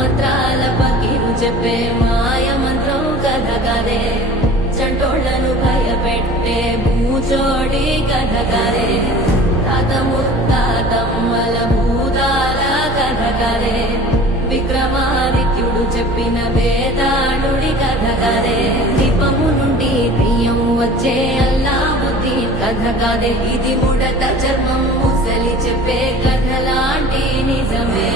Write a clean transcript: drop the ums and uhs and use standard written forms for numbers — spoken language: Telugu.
మంత్రాల పకీరు చెప్పే మాయ మంత్రం కథ కదే చంటోళ్లను భయపెట్టే భూచోడి కథ కదే తాత ముత్తాతమ్మల భూతాల కథ కదే విక్రమాదిత్యుడు చెప్పిన వేదాళుడి కథ కదే దీపము నుండి దెయ్యం వచ్చే అల్లావుద్దీన్ కథ కదే ఇది ముడత చర్మం ముసలి చెప్పే కథ లాంటి నిజమే